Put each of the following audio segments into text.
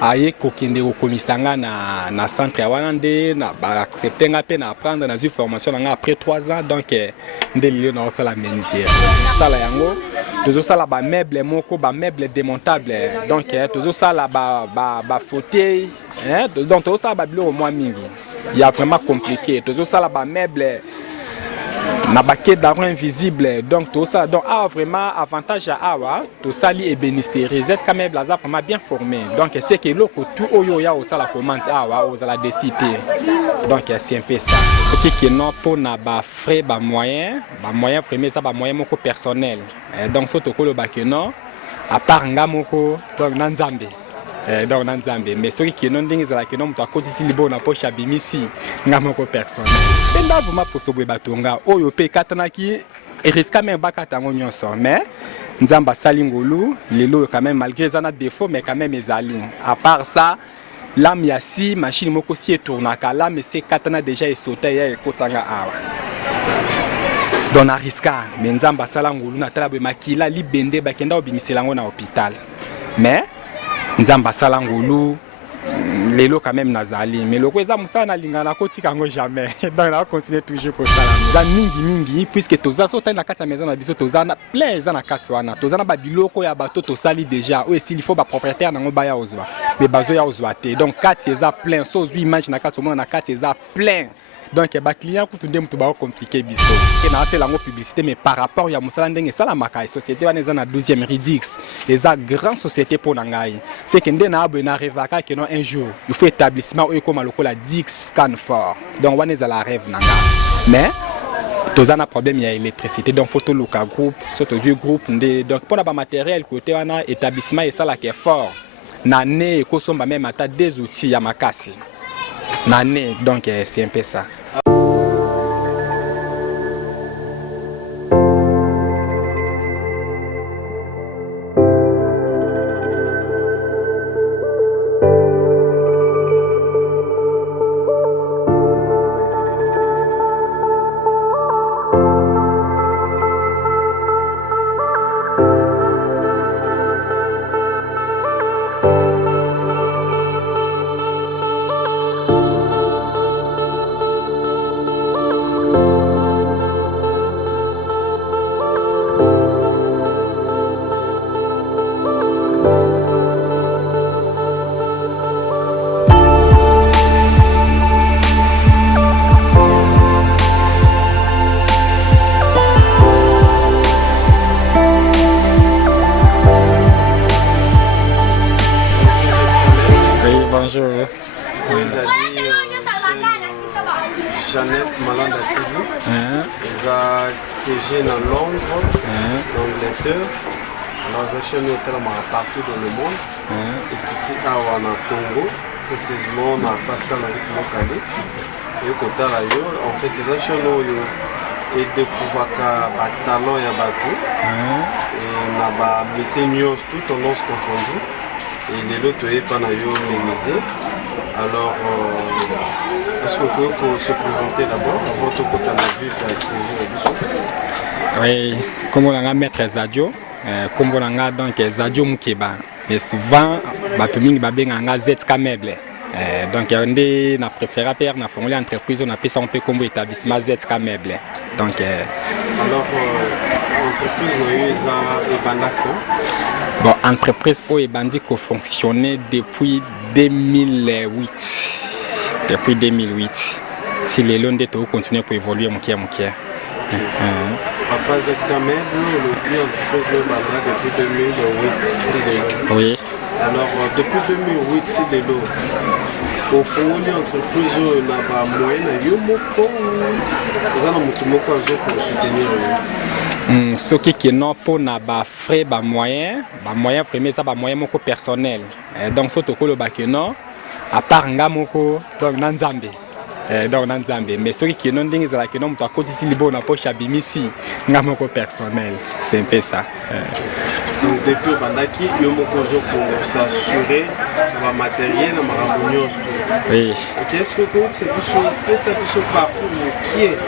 aye kokende kokomisanga na centre ya wana nde na accepter nga pe na apprendre na formation nga après 3 ans donc nde lilo na osala menuisier sala yango tozo sala ba meuble moko ba meuble démontable donc tozo sala ba fauteuil donc tozo sala ba biloko mwa mingi il y a vraiment compliqué tozo sala ba meuble na baquet d'argent invisible donc tout ça donc vraiment avantage à awa tout ça li ébénisterie c'est quand même blaza vraiment bien formé donc c'est que le tout oyo ya au la commande awa aux la décider donc c'est un peu ça OK que non pour na ba frais ba moyen vraiment ça ba moyen moko personnel donc surtout ko le ba que non à part ngamoko donc na nzambe donc na nzambe mais ceux qui non ndingi za que non mto akotisi libo na poche abimisi ngamoko personnel enda vraiment pour sobwe batonga oyo pe katanaki risque même bakata nyonso mais nzamba salingolu lelo quand même malgré ça na défaut mais quand même ezali à part ça lame ya si machine moko si tournaka lame c'est katana déjà sauté ya ekotanga awa donc na risque mais nzamba salangolu na tala be makila libende bakenda obimiselango na hôpital mais nzamba salangolu lelo quand même nazali mais loko eza musana lingana kotika ngo jamais donc na continuer toujours ko sala za mingi puisque toza so na kati ya maison na biso toza na plein za na kati wana toza na ba biloko ya bato to sali déjà ou s'il faut ba propriétaire nango ba ya ozwa mais bazo ya ozwa te donc kati eza plein so zwi image na kati au na kati eza plein donc ba client ko tunde mutu ba compliqué biso et na c'est la publicité mais par rapport ya musala ndenge sala makai société wana eza na 12e Ridix eza grande société pour nangai c'est que ndena abo na revaka que non un jour il faut établissement ou comme lokola Dix scan fort donc wana eza la rêve nanga mais toza na problème ya électricité donc photo loka groupe surtout vieux groupe ndé donc pour la matériel côté wana établissement et ça là qui est fort na né ko somba même ata des outils ya makasi na né donc c'est un peu ça. Bonjour. Jeannette Malanda TV. Ils ont siégé dans Londres, l'Angleterre. Alors, j'ai chez nous partout dans le monde. Et petit awa na Congo, précisément na Pascal Henri Mokale. Et au côté en fait, ils ont chez nous et découvert le talent et bateau. Et na ba méténios tout tendance confondue. Et les autres est pas menuisier. Alors, est-ce que vous pouvez se présenter d'abord avant tout côté de la vie faire séjour? Oui, comme on a maître Zadio, comme on a donc Zadio Mukeba, mais souvent batuming babenganga ZK Meuble. Donc on a préféré faire na formule entreprise on appelle ça un peu comme établissement ZK Meuble. Donc alors entreprise est bandako. Bon, entreprise où est bandit qui fonctionnait depuis 2008. Depuis 2008. Si les lois de tout continuent pour évoluer, mon kia. Papa ZK Meuble, le entreprise depuis 2008. Oui. Alors depuis 2008, si les lois. Au fond, l'entreprise n'a pas moyen, il y a pour soutenir. Ce qui est non pour na ba frais ba moyen vraiment ça ba moyen moko personnel donc surtout ko le ba que non à part ngamoko donc na nzambe donc na nzambe mais ce qui est non ndingi za que non mto akotisi libo na poche abimisi ngamoko personnel c'est un peu ça Donc depuis au bandaki yo mokozo pour s'assurer sur le matériel na marabonios tout. Oui. OK, est-ce que c'est plus sur peut-être plus sur parcours qui est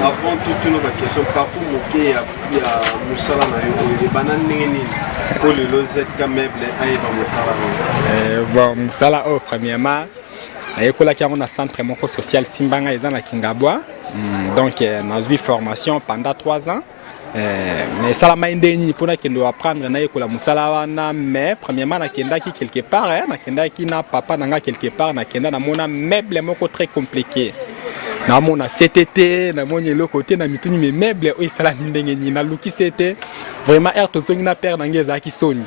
avant toute une question parcours qui est il y a musala na yo les bananes nini pour le ZK meuble aïe ba musala. Bon musala premièrement nayekola ki yango na centre moko social Simbanga eza na Kingabwa. Donc dans une formation pendant 3 ans. Mais ça la main ndeni pour que nous apprendre na yekola musala wana, mais premièrement na kenda ki quelque part na kenda ki na papa nanga quelque part na kenda na mona meuble moko très compliqué. Na mona CTT na moni le côté na mituni mes meubles o sala ndenge ni na luki c'était vraiment air to zongi na père nangeza ki soni.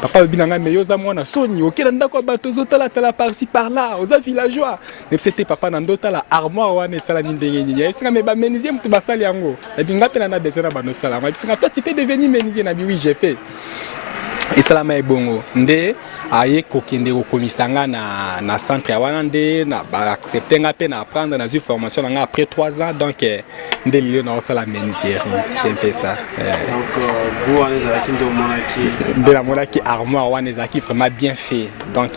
Papa binanga meyoza mwana soni okela ndako bato zotala tala par-ci par-là aux villageois. Mais c'était papa na ndota la armoire wana sala ndenge ni. Esinga me ba menuisier mutu basali yango. Na binga pena na besoin na bano sala. Ma bisinga toi tu peux devenir menuisier na bi oui j'ai fait. Et ça la mai bongo nde aye kokende kokomisanga na centre ya wana nde na ba accepter nga pe na apprendre na une formation nga après 3 ans donc nde lilo na osala menuiserie c'est un peu ça. Donc vous on les a qui ndo monaki de la monaki armoire wana ezaki vraiment bien fait donc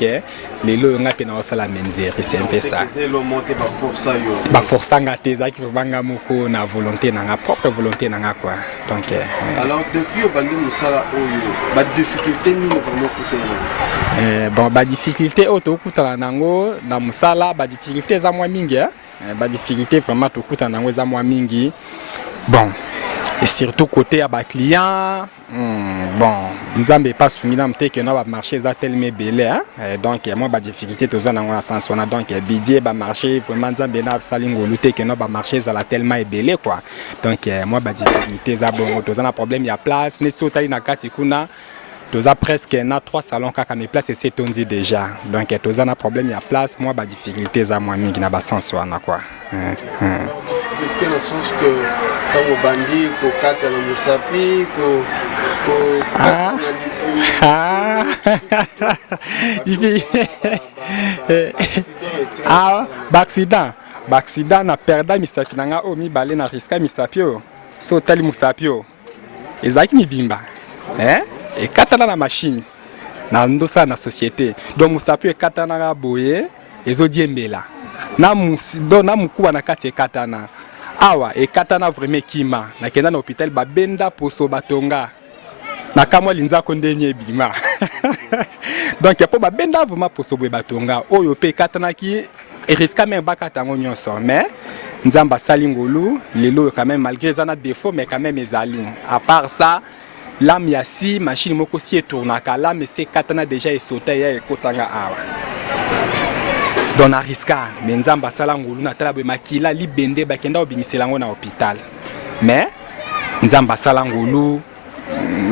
lilo nga pe na osala menuiserie c'est un peu ça. C'est le monter ba força yo. Ba força nga te ezaki vraiment nga moko na volonté na nga propre volonté na nga quoi. Donc alors depuis au bandi musala oyo ba difficulté ni vraiment côté bon ba difficulté auto kutala nango na musala ba difficulté za mwa mingi ba difficulté vraiment to kutala nango za mwa mingi bon et surtout côté ya ba client bon nzambe pas soumina mteke na ba marché za tellement belé donc moi ba difficulté to za nango na sens on a donc bidie ba marché vraiment nzambe na salingo luté que na ba marché za la tellement belé quoi donc moi ba difficulté za bon to za na problème ya place ne sotali na kati kuna tous a presque 3 salons kaka mes places c'est tondi déjà donc tous a problème ya place moi ba difficulté za moi mingi na ba sens wana quoi difficulté dans le sens que comme au bandi ko kata na musapi ko accident na perda misapi nanga o mi balé na risque misapio so tali musapio ezaki mibimba et katana la machine na ndosa na société donc musapi e katana ga boye ezodiembela na musido na mukuba na kati e katana awa e katana vraiment kima na kenda na hôpital ba benda poso batonga na kamwa linza ko ndenye bima donc po ba benda vraiment poso boye batonga oyo pe katana ki et risque même bakata ngo nyonso mais nzamba salingolu lelo quand même malgré ça na défaut mais quand même ezali à part ça l'âme yasi machine moko si tournaka là mais c'est katana déjà et sauté ya ekotanga awa don ariska mais nzamba sala ngulu na tala be makila libende bakenda obimisela ngo na hôpital mais nzamba sala ngulu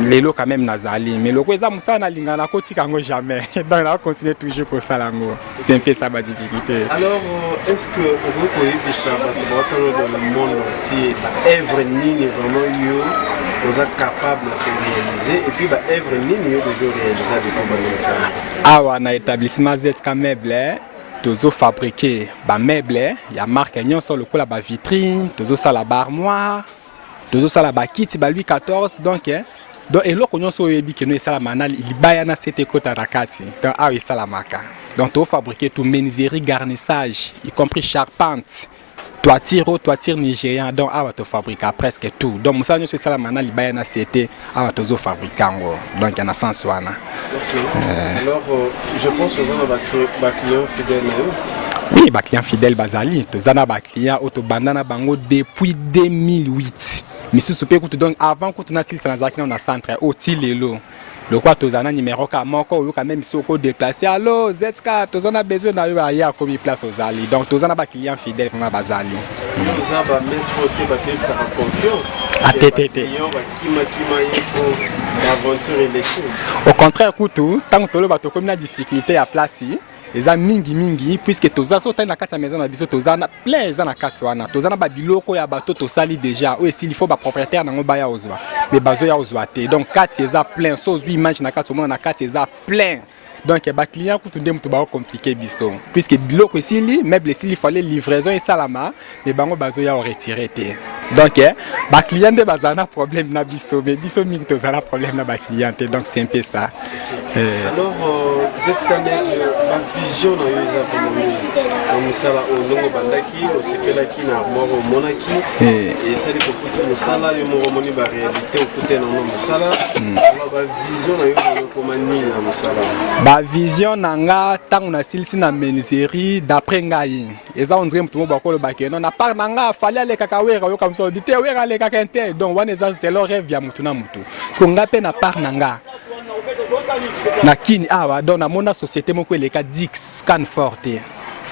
lelo quand même nazali mais loko eza musana lingana kotika ngo jamais donc on continue toujours ko sala ngo c'est un peu ça ma difficulté. Alors est-ce que vous pouvez ça dans le monde entier œuvre nini vraiment yo vous êtes capable de réaliser et puis bah œuvre nini yo déjà réaliser de comme ah ouais na établissement ZK meuble tozo fabriquer ba meuble ya marque nyonso lokola ba vitrine tozo sala ba armoire tozo sala ba kit ba Louis 14 donc donc eloko nyonso yebi ke no esala manal libaya na sete kota rakati donc ah esala maka donc to fabriquer tout menuiserie garnissage y compris charpente toiture nigérian donc ah to fabriquer presque tout donc musala nyonso esala manal libaya na sete ah tozo fabriquer ngo donc na sens wana. Alors je pense aux gens clients fidèles na yo. Oui, ba client fidèle bazali tozana ba client auto bandana bango depuis 2008. Monsieur Soupé donc avant que tu n'as pas na na centre au tilelo le quoi tozana numéro ka moko yo quand même soko déplacer allo ZK tozana besoin na yo ya comme place aux ali donc tozana ba client fidèle vraiment bazali ça va mettre côté ba que ça a confiance à tete l'aventure et les choses au contraire kutu tant que tolo ba to comme na difficulté à place eza mingi puisque toza so na kati ya maison na biso toza na plein eza na kati wana toza na ba biloko ya bato to sali déjà ou s'il faut ba propriétaire nango ba ya ozwa mais bazo ya ozwa te donc kati eza plein so zwi image na kati au moins na kati eza plein donc ba client kutu nde mutu ba compliqué biso puisque biloko esili meuble esili fallait livraison et salama mais bango bazo ya retirer te donc ba client nde bazana problème na biso mais biso mingi tozana problème na ba client te donc c'est un peu ça. Alors cette année la vision na yo eza vraiment musala olongo bandaki osepelaki na armoire omonaki et sali kokuti musala yo moko moni ba réalité okute na musala alors ba vision na yo koma nini na musala ba vision nanga tangu na silisi na menuiserie d'après ngai eza ondire mutu mo bakolo bakeno na part nanga fallait aller kakawera yo comme ça dite wera aller kakente donc wana eza c'est le rêve ya mutu na mutu parce que ngape na part nanga na kini awa donc na mona société moko eleka Dix Scan Forte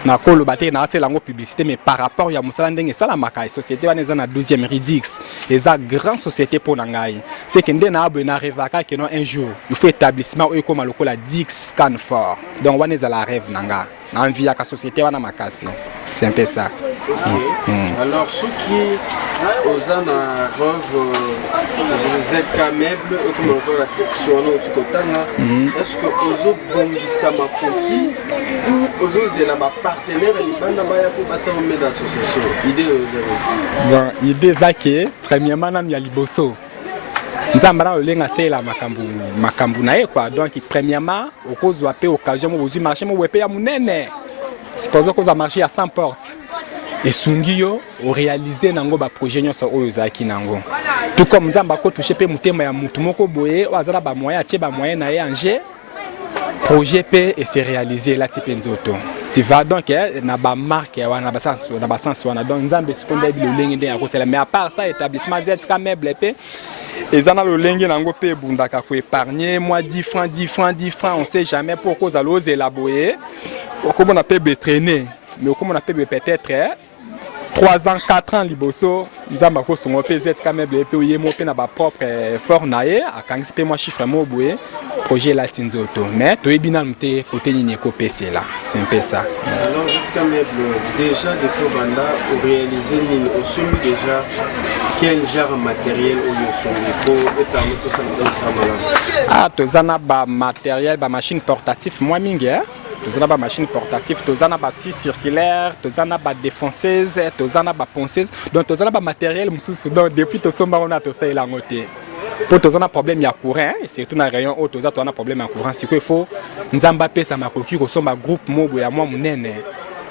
na kolo baté na c'est lango publicité mais par rapport ya musala ndenge sala makai société wana eza na 12e Ridix eza grande société pour ngai c'est que ndé na abo na rêvaka que non un jour il faut établissement ou comme lokola Dix Scan Fort donc wana eza la rêve nanga na envie ya ka société wana makasi c'est un peu ça. Alors ceux qui osent na rêve ZK meuble comme encore la texture tu kotanga est-ce que ozo bongisa makoki ou ozo zela ba partenaire libanda ba ya ko batia au med association idée bon idée zake premièrement na ya liboso nzamba na olenga sela makambu na ye quoi donc premièrement okozwa pe occasion mo bozu marché mo wepe ya munene sikozo koza marché à 100 portes et sungio o réaliser nango ba projet nyonso oyo zaki nango tout comme nzamba ko toucher pe mutema ya mutu moko boye o azala ba moyen atie ba moyen na ye anje projet P et c'est réalisé là type nzoto tu vas donc na ba marque wana ba sens wana donc nzambe sikonda bi lolenge nde ya ko sela mais à part ça établissement ZK meuble pe ezana lolenge nango pe bundaka ko épargner moi 10 francs on sait jamais pourquoi za loze élaborer comme on appelle traîner mais comme on appelle peut-être 3 ans 4 ans liboso nzamba ko songo pe ZK meuble pe yemo pe na ba propre fort nae akangisi pe moi chiffre mo boye projet la tinzoto mais to ebina mte côté nini ko PC là c'est un peu ça. Alors ZK meuble déjà depuis banda au réaliser nini au sommet déjà quel genre de matériel au sommet pour établir tout ça dans ça malade ah tozana ba matériel ba machine portatif moi mingi tozana ba machine portative tozana ba scie circulaire tozana ba défonceuse tozana ba ponceuse donc tozana ba matériel mususu donc depuis tosomba on a tosala la ngote pour tozana problème ya courant et surtout na rayon haut tozana problème ya courant c'est qu'il faut nzamba pesa makoki ko somba groupe mobo ya mwa munene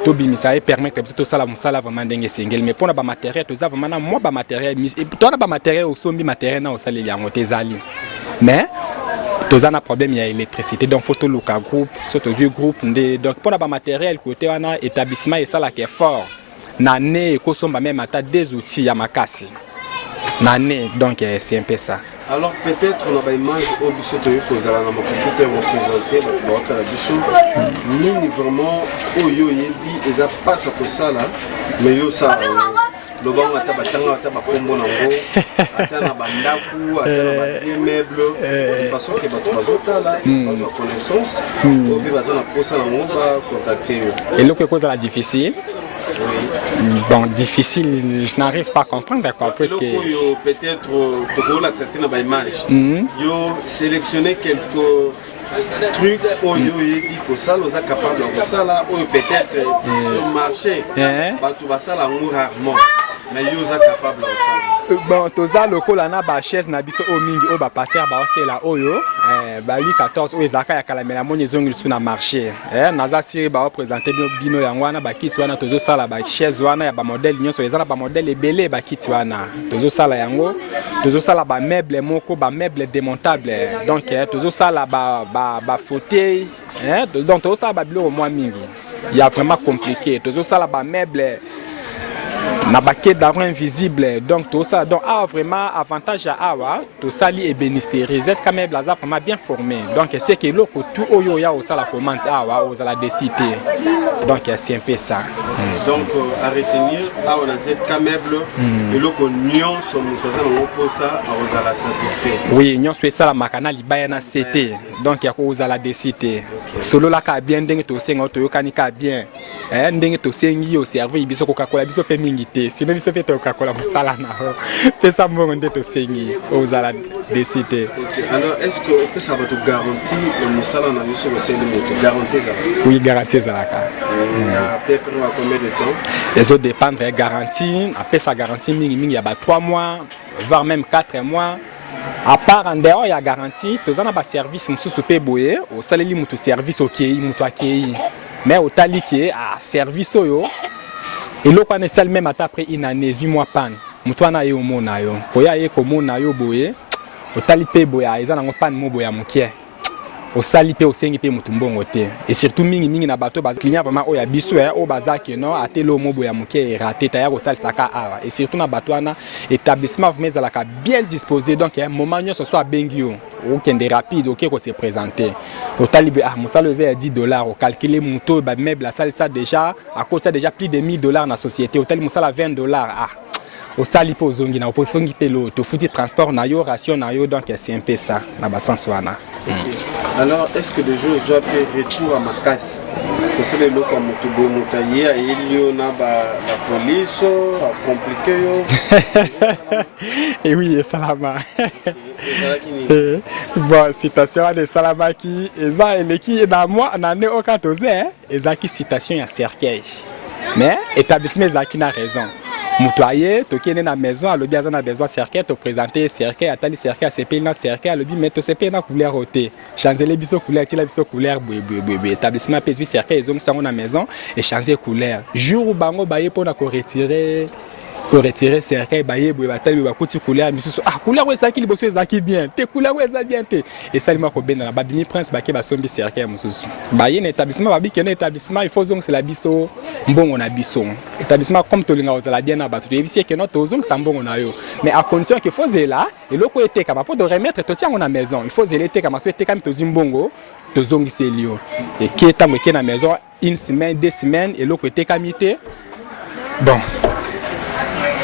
to bimisa et permettre to sala musala vraiment ndenge singel mais pour na ba matériel tozana vraiment na moi ba matériel et to na ba matériel au sombi matériel na osala ya ngote zali mais tozana problème ya électricité donc faut to loka groupe surtout vieux groupe donc pour na matériel côté wana établissement et ça là qui est fort nané ko somba même ata des outils ya makasi nané donc c'est un peu ça. Alors peut-être on a une image au biso to kozala na makoki te représenter ba la biso nini vraiment oyo yebi eza passa ko sala mais yo ça le bon atabatanga atabakombo nango atana bandaku atana ba meubles de façon que bato bazotala bazo connaissance obi bazana posa na ngomba contacter et le que cause la difficile. Oui. Bon, difficile, je n'arrive pas à comprendre d'accord parce que peut-être pour l'accepter dans l'image. Yo sélectionner quelques trucs pour yo yebi ko ça loza capable de ça là ou peut-être sur marché. Bato va ça la rarement. Mais yo za capable de ça. Bon, toza lokola na ba chaise na biso o mingi o ba pasteur ba osela oyo ba 14 o ezaka ya kalamela moni zongi su na marché naza siri ba représenter bino yango wana ba kiti wana tozo sala ba chaise wana ya ba modèle nyonso ezala ba modèle ebele ba kiti wana tozo sala yango tozo sala ba meuble moko ba meuble démontable donc tozo sala ba fauteuil donc tozo sala ba bilo moi mingi il y a vraiment compliqué tozo sala ba meuble na baquet d'argent invisible donc tout ça donc vraiment avantage à awa tout ça li ébénisterie ZK meuble a vraiment bien formé donc c'est que l'autre tout oyo ya au ça la commande awa aux la décider donc c'est un peu ça donc à retenir on a ZK meuble et l'autre union son mutaza no pour ça aux la satisfait oui union soit ça la makana libaya na CT donc ya ko aux la décider solo la ka bien ndenge to senga to yokani ka bien ndenge to sengi yo servir biso ko kakola biso pe mingi mingi te sinon biso pe tokakola mosala na yo pesa mbongo nde tosengi ozala décidé. Alors est-ce que ça va te garantir le mosala na yo soko seli moto garantie ça? Oui, garantie ezalaka. Après combien de temps? Ezo dépendre ya garantie après sa garantie mingi ya ba 3 mois voire même 4 mois. À part en dehors, il y a garantie, tu as un service, tu peux boyer, au salaire, tu as service au quai, tu as mais au tali qui a service au et l'eau qu'on est même après une année, 8 mois pan, tu as eu au monde, tu as eu au monde, boyer, au tali pe boyer, ils ont un pan mo boyer mon quai. Au sali pe au sengi pe mutumbongo te et surtout mingi na bateau bas client vraiment o ya biso ya o bazaki non atelo mo boya muke raté ta ya ko sali saka ara et surtout na bateau na établissement vraiment la bien disposé donc un moment nyo ce soit bengio ou kende rapide OK ko se présenter au talibe mon salaire est $10 au calculer moto ba meuble la salle ça déjà à cause ça déjà plus de $1000 na société au tali mon salaire $20 au sali po zongi na opozongi pe lo to futi transport na yo ration na yo donc c'est un peu ça na ba sens wana. Alors est-ce que de jours soit retour à ma casse parce que le comme tout beau montayer il y en a la police a compliqué yo et oui salama bon citation de salama qui eza eleki na moi na ne au 14 ezaki citation ya cercueil mais établissement ezaki na raison. Moutoyer, tu es dans la maison, à l'objet de besoin cercueil, te présenter cercueil, à tali cercueil, à CP dans cercueil, à l'objet mettre CP dans couleur ôté. Changer les bisous couleur, tu la bisou couleur, établissement PSV cercueil, ils ont ça dans la maison et changer couleur. Jour où bango baye pour retirer cercueil, baye tali bakuti couleur, bisou ah couleur ouais ça qui bosse ça qui bien, te couleur ouais ça bien te. Et ça lui ko ben dans la babini prince baké ba sombi cercueil mususu. Baye un établissement babi qui un établissement il faut donc c'est la biso mbongo na biso. Établissement comme tolinga ozala bien na batu ebisie que notre ozong ça mbongo na yo. Mais à condition que faut là et loko était kama pour de remettre to tiens na maison. Il faut zéler kama so était comme to zimbongo to zongi selio. Et qui est amwe na maison une semaine, 2 semaines et loko était kamité. Bon.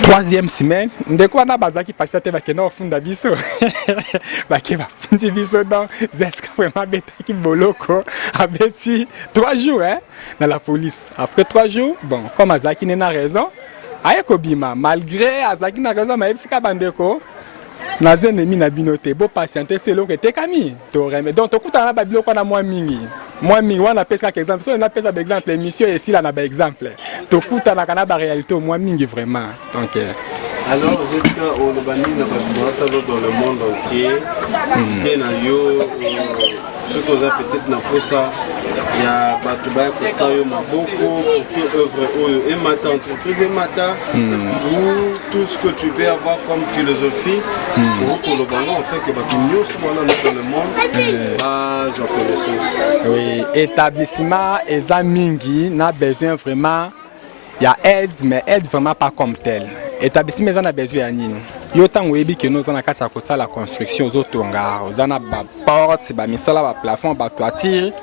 3e semaine, ndeko na bazaki patiente bakena ofunda biso. Bake bafundi biso donc zetka vraiment betaki boloko abeti 3 jours hein dans la police. Après 3 jours, bon, comme azaki n'a raison, ayeko bima malgré azaki na raison mais ebisika bandeko na ennemi na binote bo patiente c'est loko tekami to remet donc tokutana ba biloko na moi mingi wana pesa exemple so na pesa exemple émission ici là na ba exemple tokutana kana ba réalité moi mingi vraiment donc alors vous êtes au Lobani dans le monde entier et na yo ce que vous avez peut-être na posa il y a batuba ko yo maboko pour que œuvre oyo et mata entreprise et mata ou tout ce que tu peux avoir comme philosophie pour le Lobani en fait que batunyo soit dans le monde j'ai connaissance. Oui, établissement eza mingi na besoin vraiment il y a aide mais aide vraiment pas comme tel. Établissement eza na besoin ya nini? Yo tango yebi que nous na kati ya kosala construction ozotonga, ozana ba porte, ba misala, ba plafond, ba toiture.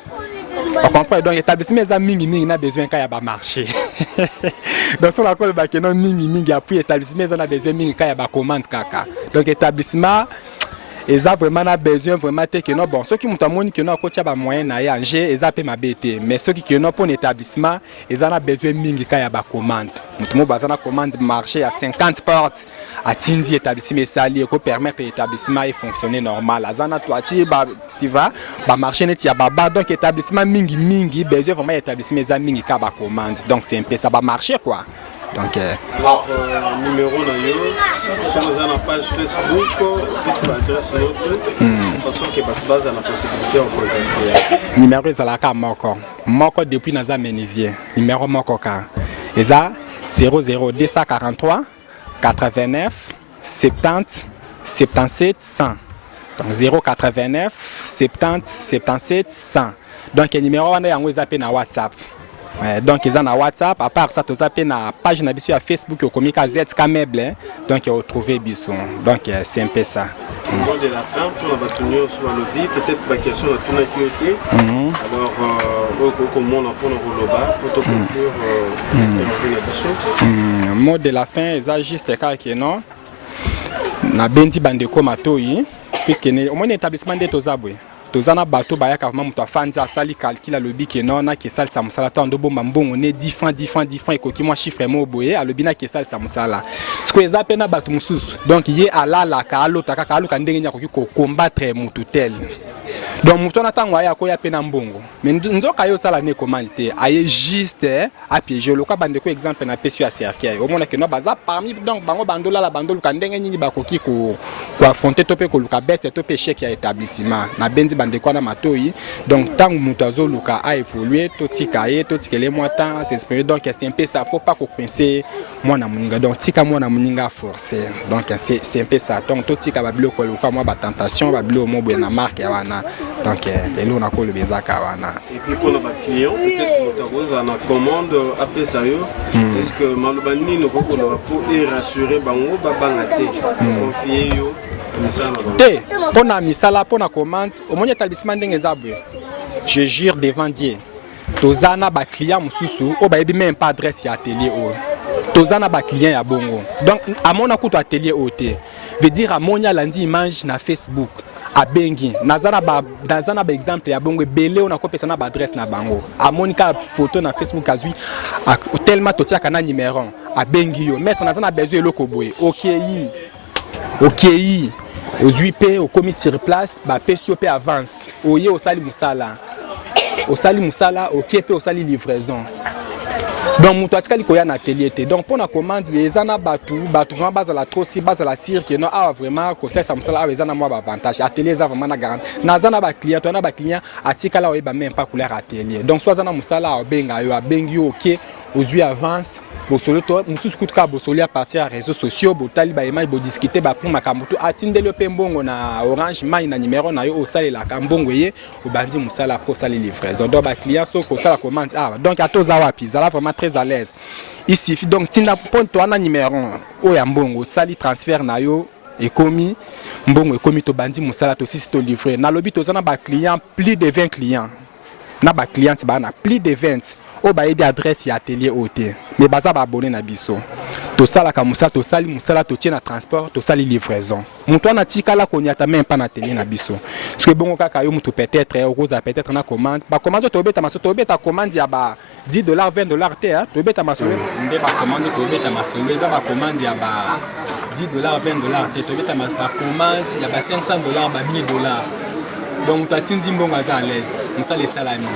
On comprend donc établissement eza mingi na besoin ka ya ba marché. Donc sur la col ba que non mingi après établissement eza na besoin mingi ka ya ba commande kaka. Donc établissement ils ont vraiment besoin vraiment que non bon ceux qui m'ont montré que non coach ba moyen na ya Angers ils appellent ma BT mais ceux qui non pour un établissement ils ont besoin mingi ka ya ba commande mutumo bazana commande marché à 50 portes à tindi établissement sali ko permettre l'établissement de fonctionner normal azana toiti ba tu vois ba marché net ya baba donc établissement mingi besoin vraiment établissement za mingi ka ba commande donc c'est un peu ça ba marché quoi. Donc numéro na yo sur la page Facebook puis l'adresse note de façon que baza la possibilité de contacter numéro ezalaka moko depuis naza menisier numéro moko ka eza 00243 89 70 77 100 donc 089 70 77 100 donc numéro wana yango eza pe na WhatsApp. Donc ils ont un WhatsApp, à part ça, tu as une page sur Facebook au comique ZK Meuble, donc ils ont trouvé Bisson. Donc c'est un peu ça. Au moment de la fin, pour la bâtonnière sur le lobby, peut-être la question de ton activité. Alors, comment on apprend le rouleau-bas pour te conclure le mot de la fin, ils ont juste quelqu'un non. Na bendi bandeko matoi, puisque au moins l'établissement de Tozabwe. tozana bato bayaka vraiment mutu afandi asali calcul alobi ke non na ke salisa mosala to ando bomba mbongo ne 10 francs ekoki mwa chiffre mo boye alobi na ke salisa mosala siko eza pe na bato mosusu donc ye alalaka alotaka kaka aluka ndenge nya koki ko combattre mutu tel donc mutu na tango aya koya pe na mbongo mais nzoka yo sala ne commande te aye juste a piéger loka bande ko exemple na pesu ya cercueil au mona ke no baza parmi donc bango bandola la bandolu ka ndenge nini bakoki ko affronter to pe ko luka best to pe échec ya établissement na benzi bande ko na matoi donc tango mutu azoluka a évoluer to tikaye to tikele moi temps s'exprimer donc c'est un peu ça faut pas ko penser moi na muninga donc tika moi na muninga forcer donc c'est un peu ça donc to tika ba bilo ko luka moi ba tentation ba bilo mo na marque ya wana donc et on a quoi le bezaka wana et puis pour le client peut-être on a commande après ça est-ce que malobani no ko pour rassurer bango ba bangate confier yo te pona misala pona commande au moins établissement ndenge zabwe je jure devant Dieu tozana ba client mususu o ba yebi même pas adresse ya atelier o tozana ba client ya bongo donc à mon akuto atelier o te veut dire à monia landi image na Facebook a bengi nazana ba exemple ya bongo belé on a kopesa na ba adresse na bango a monika photo na Facebook azui tellement totia kana numéro a bengi yo mettre nazana besoin eloko boye OK ozui pe au commis sur place ba pesio pe avance oye osali musala OK pe osali livraison donc mutu atikali koya na atelier te donc pour na commande eza na batu vraiment bazala trop si bazala sir que non a vraiment ko ça musala eza na moi avantage atelier eza vraiment na garantie naza na ba client to na ba client atikala oyeba même pas couleur atelier donc soit na musala obenga yo abengi yo OK ozui avance bosolo to mususu kutuka bosoli à partir des réseaux sociaux botali ba image bo discuter ba pour makambutu atindeli pe mbongo na Orange Money na numéro na yo osali la kambongo ye obandi musala pour sali livraison donc ba client so ko sala commande donc atoza wapi zala vraiment très à l'aise il suffit donc tinda ponto na numéro o ya mbongo sali transfert na yo ekomi mbongo ekomi to bandi musala to sisi to livrer na lobi to zana ba client plus de 20 clients na ba client ba na plus de 20 o ba yedi adresse ya atelier OT mais baza ba abonné na biso to sala ka musala to sali musala to tie na transport to sali livraison mutu na tikala ko nyata même pas na atelier na biso parce que bongo kaka yo mutu peut-être rosa peut-être na commande ba commande to beta maso to beta commande ya ba $10 $20 te to beta maso nde ba commande to beta maso leza ba commande ya ba $10 $20 te to beta maso ba commande ya ba $500 ba $1000 donc tatindi mbongo aza à l'aise musala salami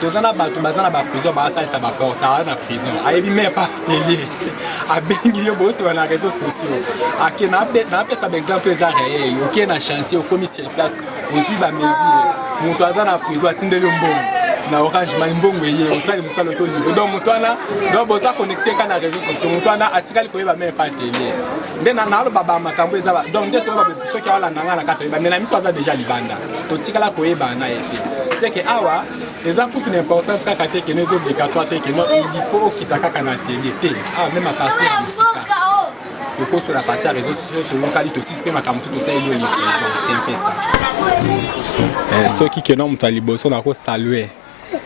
tozana bato bazana ba prison ba salisa ba porte na prison ayebi même pas télé abengi yo bosi wana réseaux sociaux akena na pesa exemple za réel OK na chantier au commis sur place ozui ba mesure mutu azana prison atindeli mbongo na Orange Money mbongo ye osali musalo to niveau donc mutu ana donc boza connecter kana réseaux sociaux mutu ana atikali koyeba même pas télé ndena nalo baba makambo eza donc nde to ba soki wala nanga na kato ba mena miso aza déjà libanda to tikala koyeba na été c'est que awa les gens pour une importance kaka te que nous obligatoire te que non il faut quitter kaka na télé te même à partir de sika le cours sur la partie réseaux sociaux to lokali to six ma kamutu to ça il y a c'est un peu ça ceux qui non mutaliboso na ko saluer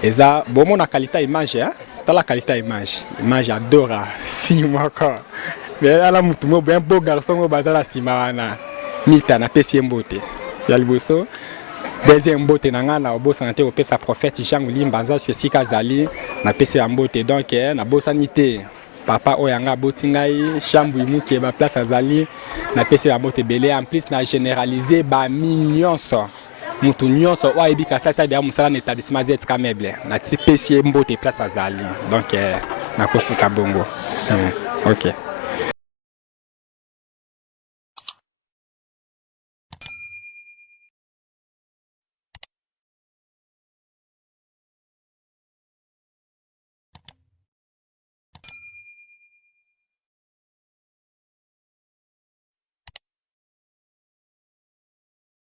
eza bon na qualité image hein ta la qualité image adora si moi quoi mais là mutu mo bien beau garçon mo bazala simana mita na pesi mbote ya liboso deuxième mbote na ngana obosa na te opesa prophète Jean Limbanza sika zali na pesi ya mbote donc na bosani te papa oyanga botingai chambu imuke ba place azali na pesi ya mbote belé en plus na généraliser ba millions mutu nyonso wa ebika sasa bia musala na établissement ZK meuble na ti pesi mbote place azali donc na kosuka bongo OK